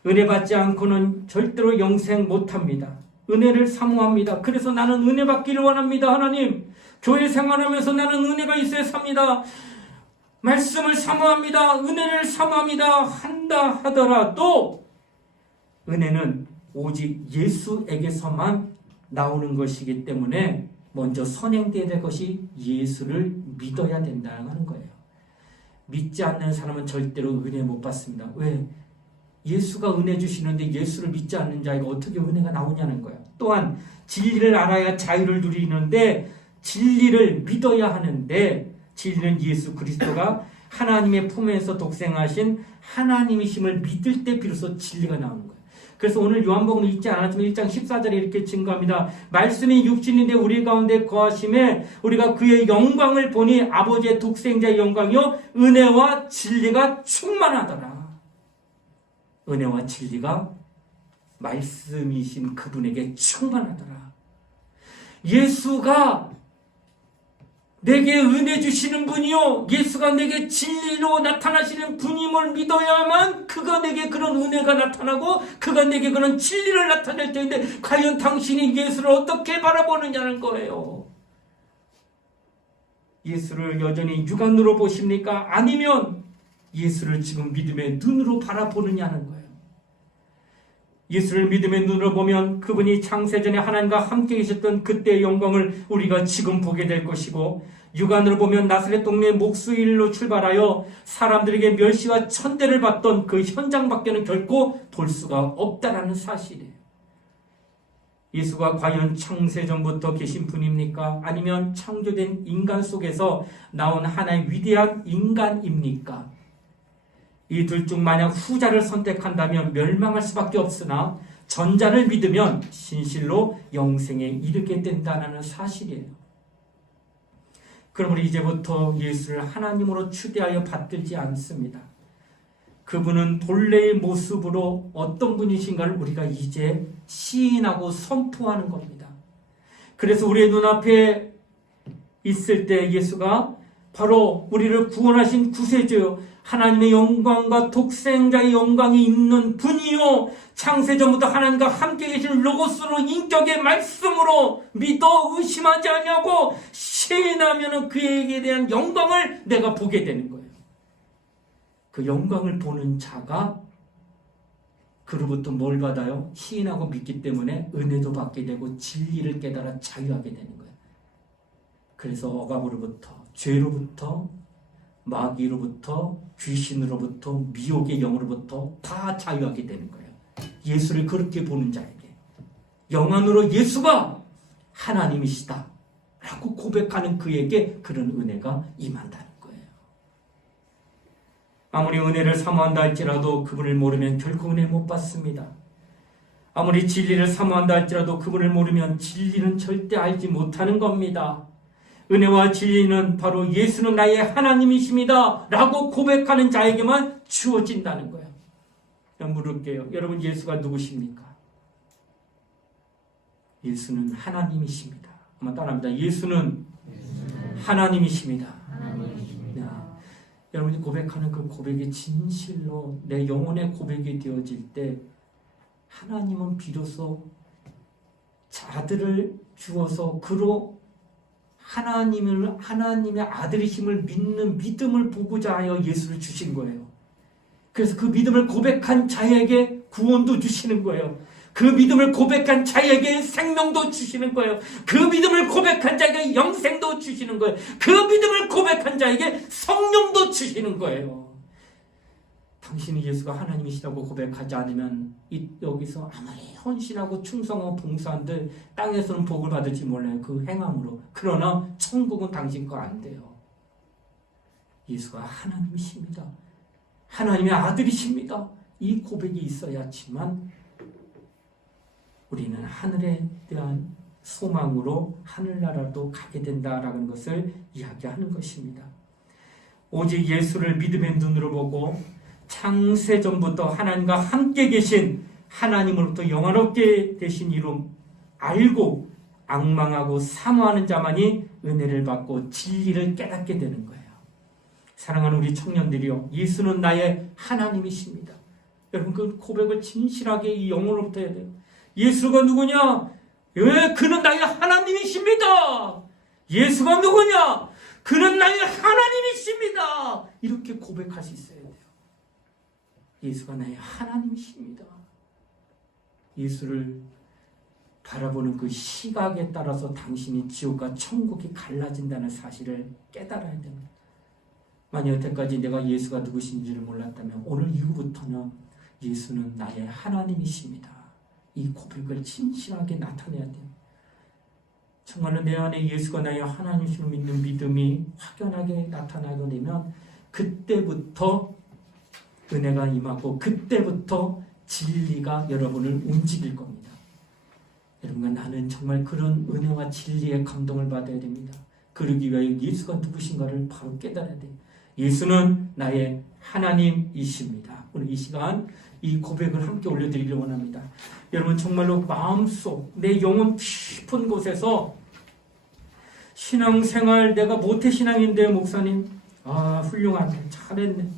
은혜 받지 않고는 절대로 영생 못합니다. 은혜를 사모합니다. 그래서 나는 은혜 받기를 원합니다. 하나님, 교회 생활하면서 나는 은혜가 있어야 삽니다. 말씀을 사모합니다. 은혜를 사모합니다. 한다 하더라도 은혜는 오직 예수에게서만 나오는 것이기 때문에 먼저 선행되어야 될 것이 예수를 믿어야 된다는 거예요. 믿지 않는 사람은 절대로 은혜 못 받습니다. 왜? 예수가 은혜 주시는데 예수를 믿지 않는 자에게 어떻게 은혜가 나오냐는 거예요. 또한 진리를 알아야 자유를 누리는데 진리를 믿어야 하는데, 진리는 예수 그리스도가 하나님의 품에서 독생하신 하나님이심을 믿을 때 비로소 진리가 나오는 거예요. 그래서 오늘 요한복음 읽지 않았지만 1장 14절에 이렇게 증거합니다. 말씀이 육신인데 우리 가운데 거하심에 우리가 그의 영광을 보니 아버지의 독생자의 영광이요 은혜와 진리가 충만하더라. 은혜와 진리가 말씀이신 그분에게 충만하더라. 예수가 내게 은혜 주시는 분이요, 예수가 내게 진리로 나타나시는 분임을 믿어야만 그가 내게 그런 은혜가 나타나고 그가 내게 그런 진리를 나타낼 텐데, 과연 당신이 예수를 어떻게 바라보느냐는 거예요. 예수를 여전히 육안으로 보십니까? 아니면 예수를 지금 믿음의 눈으로 바라보느냐는 거예요. 예수를 믿음의 눈으로 보면 그분이 창세전에 하나님과 함께 계셨던 그때의 영광을 우리가 지금 보게 될 것이고, 육안으로 보면 나사렛 동네 목수일로 출발하여 사람들에게 멸시와 천대를 받던 그 현장밖에는 결코 볼 수가 없다라는 사실이에요. 예수가 과연 창세전부터 계신 분입니까? 아니면 창조된 인간 속에서 나온 하나의 위대한 인간입니까? 이 둘 중 만약 후자를 선택한다면 멸망할 수밖에 없으나 전자를 믿으면 진실로 영생에 이르게 된다는 사실이에요. 그러므로 이제부터 예수를 하나님으로 추대하여 받들지 않습니다. 그분은 본래의 모습으로 어떤 분이신가를 우리가 이제 시인하고 선포하는 겁니다. 그래서 우리의 눈앞에 있을 때 예수가 바로 우리를 구원하신 구세주요, 하나님의 영광과 독생자의 영광이 있는 분이요, 창세전부터 하나님과 함께 계신 로고스로 인격의 말씀으로 믿어 의심하지 아니하고 시인하면 그에게 대한 영광을 내가 보게 되는 거예요. 그 영광을 보는 자가 그로부터 뭘 받아요? 시인하고 믿기 때문에 은혜도 받게 되고 진리를 깨달아 자유하게 되는 거예요. 그래서 억압으로부터, 죄로부터, 마귀로부터, 귀신으로부터, 미혹의 영으로부터 다 자유하게 되는 거예요. 예수를 그렇게 보는 자에게 영안으로 예수가 하나님이시다 라고 고백하는 그에게 그런 은혜가 임한다는 거예요. 아무리 은혜를 사모한다 할지라도 그분을 모르면 결코 은혜 못 받습니다. 아무리 진리를 사모한다 할지라도 그분을 모르면 진리는 절대 알지 못하는 겁니다. 은혜와 진리는 바로 예수는 나의 하나님이십니다 라고 고백하는 자에게만 주어진다는 거예요. 물을게요. 여러분, 예수가 누구십니까? 예수는 하나님이십니다. 한번 따라합니다. 예수는 하나님이십니다. 네. 여러분이 고백하는 그 고백이 진실로 내 영혼의 고백이 되어질 때 하나님은 비로소 아들을 주어서 그로 하나님의 아들이심을 믿는 믿음을 보고자 하여 예수를 주신 거예요. 그래서 그 믿음을 고백한 자에게 구원도 주시는 거예요. 그 믿음을 고백한 자에게 생명도 주시는 거예요. 그 믿음을 고백한 자에게 영생도 주시는 거예요. 그 믿음을 고백한 자에게 성령도 주시는 거예요. 당신이 예수가 하나님이시라고 고백하지 않으면 여기서 아무리 헌신하고 충성하고 봉사한들 땅에서는 복을 받을지 몰라요. 그 행함으로. 그러나 천국은 당신 거 안 돼요. 예수가 하나님이십니다. 하나님의 아들이십니다. 이 고백이 있어야지만 우리는 하늘에 대한 소망으로 하늘나라도 가게 된다라는 것을 이야기하는 것입니다. 오직 예수를 믿음의 눈으로 보고 창세전부터 하나님과 함께 계신 하나님으로부터 영원롭게 되신 이름 알고 앙망하고 사모하는 자만이 은혜를 받고 진리를 깨닫게 되는 거예요. 사랑하는 우리 청년들이요, 예수는 나의 하나님이십니다. 여러분 그 고백을 진실하게 이 영혼으로부터 해야 돼요. 예수가 누구냐? 왜? 그는 나의 하나님이십니다. 예수가 누구냐? 그는 나의 하나님이십니다. 이렇게 고백할 수 있어야 돼요. 예수가 나의 하나님이십니다. 예수를 바라보는 그 시각에 따라서 당신이 지옥과 천국이 갈라진다는 사실을 깨달아야 됩니다. 만약 여태까지 내가 예수가 누구신지를 몰랐다면 오늘 이후부터는 예수는 나의 하나님이십니다. 이 고백을 진실하게 나타내야 돼요. 정말로 내 안에 예수가 나의 하나님이심을 믿는 믿음이 확연하게 나타나게 되면 그때부터 은혜가 임하고 그때부터 진리가 여러분을 움직일 겁니다. 여러분, 나는 정말 그런 은혜와 진리의 감동을 받아야 됩니다. 그러기 위하여 예수가 누구신가를 바로 깨달아야 돼요. 예수는 나의 하나님이십니다. 오늘 이 시간 이 고백을 함께 올려드리기를 원합니다. 여러분 정말로 마음속 내 영혼 깊은 곳에서 신앙생활 내가 모태신앙인데 목사님 훌륭하네 잘했네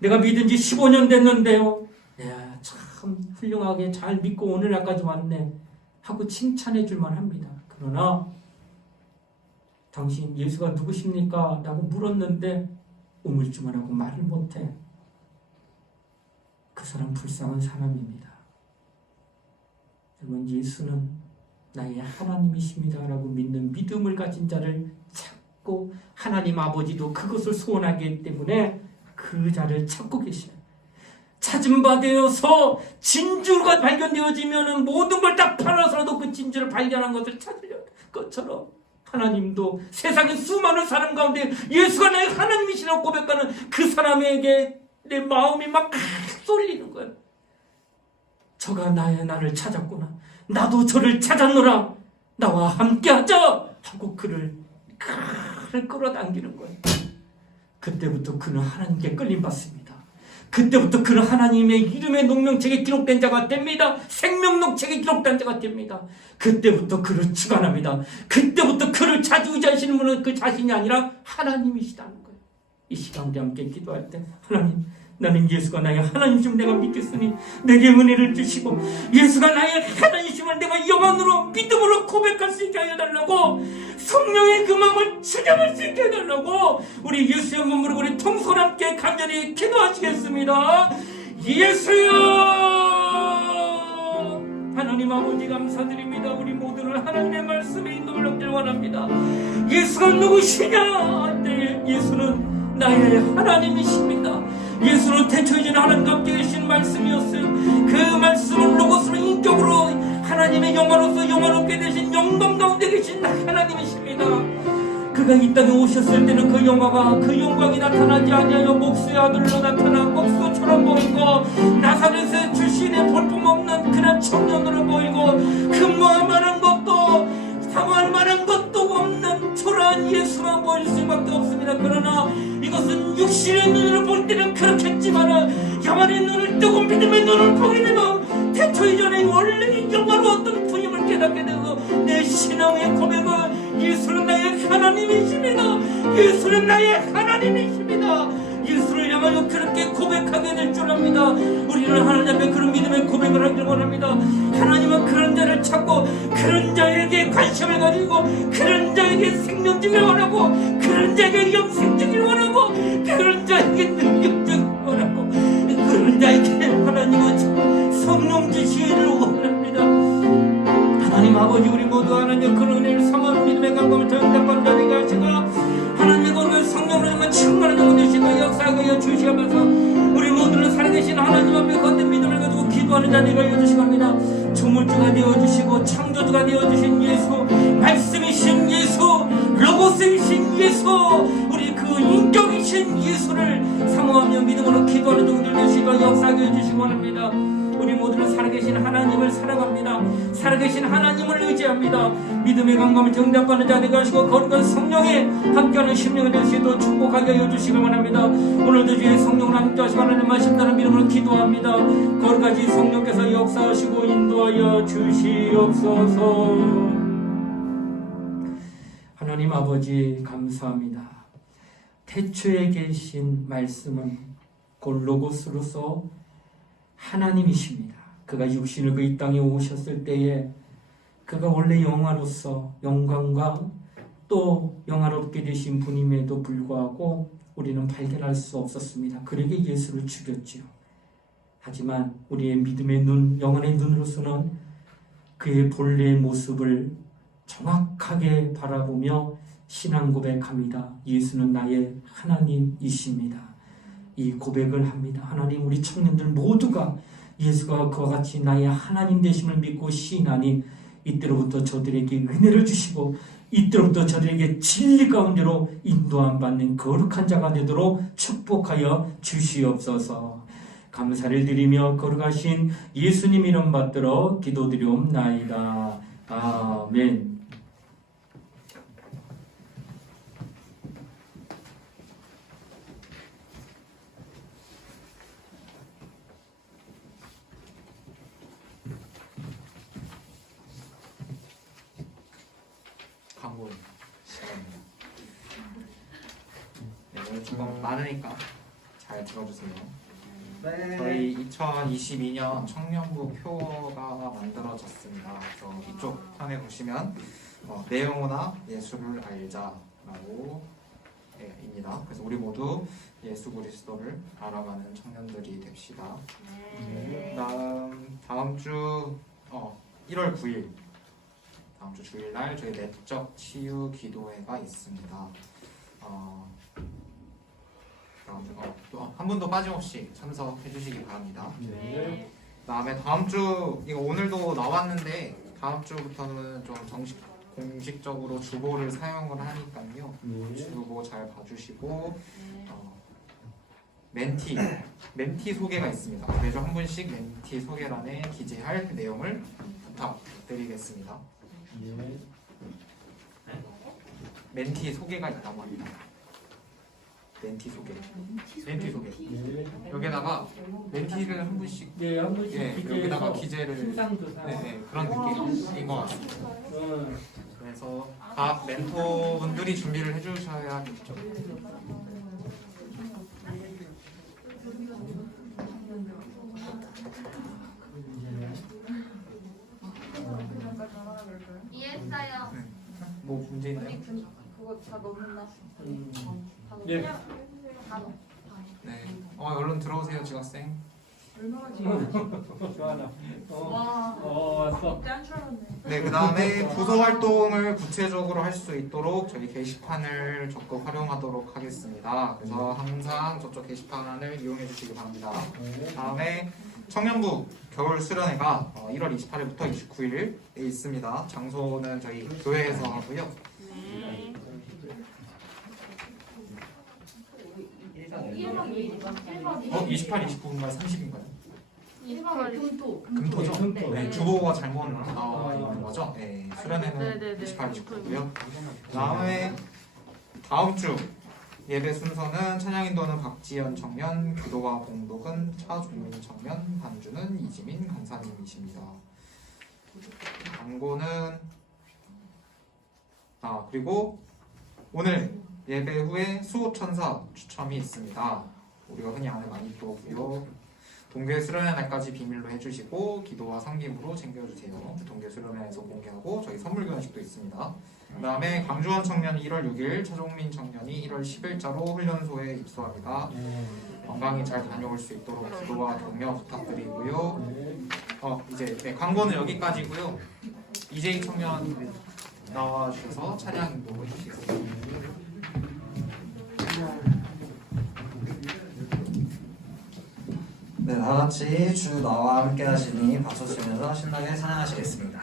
내가 믿은 지 15년 됐는데요 야, 참 훌륭하게 잘 믿고 오늘날까지 왔네 하고 칭찬해 줄만 합니다. 그러나 당신 예수가 누구십니까? 라고 물었는데 우물쭈물하고 말을 못해. 그 사람 불쌍한 사람입니다. 여러분 예수는 나의 하나님이십니다 라고 믿는 믿음을 가진 자를 찾고 하나님 아버지도 그것을 소원하기 때문에 그 자를 찾고 계셔요. 찾은 바 되어서 진주가 발견되어지면 모든 걸 다 팔아서라도 그 진주를 발견한 것을 찾으려 것처럼 하나님도 세상의 수많은 사람 가운데 예수가 나의 하나님이시라고 고백하는 그 사람에게 내 마음이 막 쏠리는 거예요. 저가 나를 찾았구나. 나도 저를 찾았노라. 나와 함께하자 하고 그를 끌어당기는 거예요. 그때부터 그는 하나님께 끌림받습니다. 그때부터 그는 하나님의 이름의 농명책에 기록된 자가 됩니다. 생명농책에 기록된 자가 됩니다. 그때부터 그를 주관합니다. 그때부터 그를 좌지우지하시는 분은 그 자신이 아니라 하나님이시다는 거예요. 이 시간 우리 함께 기도할 때 하나님 나는 예수가 나의 하나님이심을 내가 믿겠으니 내게 은혜를 주시고 예수가 나의 하나님이심을 내가 영원으로 믿음으로 고백할 수 있게 해달라고 성령의 그 마음을 추잡을 수 있게 해달라고 우리 예수의 몸으로 우리 통솔 함께 간절히 기도하시겠습니다. 예수여 하나님 아버지 감사드립니다. 우리 모두를 하나님의 말씀에 인도를 얻기를 원합니다. 예수가 누구시냐? 네, 예수는 나의 하나님이십니다. 예수는 태초이전 하나님과 함께 계신 말씀이었어요. 그 말씀은 로고스로 인격으로 하나님의 영화로서 영화롭게 되신 영광 가운데 계신 하나님이십니다. 그가 이 땅에 오셨을 때는 그 영화가 그 영광이 나타나지 아니하여 목수의 아들로 나타나 목수처럼 보이고 나사렛의 출신의 볼품없는 그런 청년으로 보이고 근무할 것도 사모할 만한 것도 없는 초라한 예수만 보일 수밖에 없습니다. 그러나 이것은 육신의 눈으로 볼 때는 그렇겠지만 영원의 눈을 뜨고 믿음의 눈을 보게 되면 태초 이전에 원래 영화로웠던 분임을 예수를 깨닫게 되고 내 신앙의 고백은 예수는 나의 하나님이십니다. 예수는 나의 하나님이십니다. 예수를 향하여 그렇게 고백하게 될 줄 압니다. 우리는 하나님 앞에 그런 믿음의 고백을 하기를 원합니다. 하나님은 그런 자를 찾고 그런 자에게 관심을 가지고 그런 자에게 생명 주기를 원하고 그런 자에게 영생 주기를 원하고 그런 자에게 능력 주기를 원하고 그런 자에게 하나님은 성령 주시기를 원합니다. 하나님 아버지, 우리 모두 하나님의 그런 은혜를 삼아 믿음의 감동을 더 응답하는 자 되게 하시고 하나님의 거룩한 성령으로 충만한 영혼 되시고 역사하여 주시면서 우리 모두는 살아계신 하나님 앞에 걷는 믿음을 가지고 기도하는 자 되게 하여 주시기 합니다. 조물주가 되어주시고 창조주가 되어주신 예수, 말씀이신 예수, 로고스이신 예수, 우리 그 인격이신 예수를 사모하며 믿음으로 기도하는 종들 되시고 역사하게 해주시기 원합니다. 우리 모두는 살아계신 하나님을 사랑합니다. 살아계신 하나님을 의지합니다. 믿음의 감감을 정답받는 자 되게 하시고 거룩한 성령에 함께하는 심령이 될 수 있도록 축복하게 해주시기 원합니다. 오늘도 주의 성령을 함께하시고 하나님 말씀다는 믿음으로 기도합니다. 거룩하신 성령께서 역사하시고 인도하여 주시옵소서. 하나님 아버지 감사합니다. 태초에 계신 말씀은 곧 로고스로서 하나님이십니다. 그가 육신을 그 이 땅에 오셨을 때에 그가 원래 영화로서 영광과 또 영화롭게 되신 분임에도 불구하고 우리는 발견할 수 없었습니다. 그에게 예수를 죽였지요. 하지만 우리의 믿음의 눈, 영혼의 눈으로서는 그의 본래의 모습을 정확하게 바라보며 신앙 고백합니다. 예수는 나의 하나님이십니다. 이 고백을 합니다. 하나님, 우리 청년들 모두가 예수가 그와 같이 나의 하나님 되심을 믿고 시인하니 이때로부터 저들에게 은혜를 주시고 이때로부터 저들에게 진리 가운데로 인도함 받는 거룩한 자가 되도록 축복하여 주시옵소서. 감사를 드리며 거룩하신 예수님 이름 받들어 기도드리옵나이다. 아멘. 광고 시간입니다. 네, 오늘 좀 많으니까 잘 들어주세요. 저희 2022년 청년부 표가 만들어졌습니다. 그래서 이쪽 편에 보시면 내용호나 예수를 알자라고 입니다. 그래서 우리 모두 예수 그리스도를 알아가는 청년들이 됩시다. 다음 주 1월 9일 다음 주 주일날 저희 내적 치유 기도회가 있습니다. 한 분도 빠짐없이 참석해 주시기 바랍니다. 그다음에 다음 주 이거 오늘도 나왔는데 다음 주부터는 좀 공식적으로 주보를 사용을 하니까요. 주보 잘 봐주시고 멘티 소개가 있습니다. 매주 한 분씩 멘티 소개란에 기재할 내용을 부탁드리겠습니다. 멘티 소개가 있다고 합니다. 멘티 소개. 여기다가 멘티를 한 분씩 한 분씩 여기다가 기재를 신상조사 그런 느낌인 것 같습니다. 그래서 각 멘토분들이 준비를 해주셔야겠죠. 이해했어요. 뭐 문제 있나요? 그거 다 넣는다. 네. 네. 얼른 들어오세요, 지각생. 좋아라. 와. 왔어. 짠줄알았네. 네, 그 다음에 부서 활동을 구체적으로 할 수 있도록 저희 게시판을 적극 활용하도록 하겠습니다. 그래서 항상 저쪽 게시판을 이용해 주시기 바랍니다. 다음에 청년부 겨울 수련회가 1월 28일부터 29일에 있습니다. 장소는 저희 교회에서 하고요. 28, 29분가 30인가요? 금토. 금토죠? 금토. 네, 주보가 잘못 나와 있는 거죠? 네, 수련회는 28, 29고요. 그다음에 다음 주 예배 순서는 찬양 인도는 박지연 청년, 기도와 봉독은 차종민 청년, 반주는 이지민 간사님이십니다. 광고는 그리고 오늘 예배 후에 수호천사 추첨이 있습니다. 우리가 흔히 아는 마니또고요. 동계 수련회 날까지 비밀로 해주시고 기도와 섬김으로 챙겨주세요. 동계 수련회에서 공개하고 저희 선물 교환식도 있습니다. 그 다음에 강주원 청년이 1월 6일, 최종민 청년이 1월 10일자로 훈련소에 입소합니다. 건강히 잘 다녀올 수 있도록 기도와 격려 부탁드리고요. 이제 광고는 여기까지고요. 이재희 청년 나와주셔서 찬양 인도해 주시겠습니다. 네, 다 같이 주 나와 함께 하시니 박수 치면서 신나게 찬양하시겠습니다.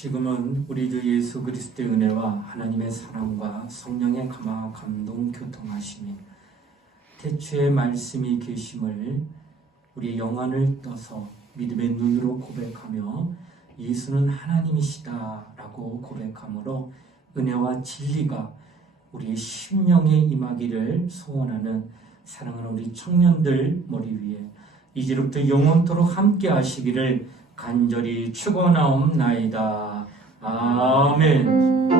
지금은 우리 주 예수 그리스도의 은혜와 하나님의 사랑과 성령의 감동 교통하심이 태초의 말씀이 계심을 우리 영안을 떠서 믿음의 눈으로 고백하며 예수는 하나님이시다라고 고백함으로 은혜와 진리가 우리의 심령에 임하기를 소원하는 사랑하는 우리 청년들 머리 위에 이제부터 영원토록 함께 하시기를 간절히 축원하옵나이다. 아멘.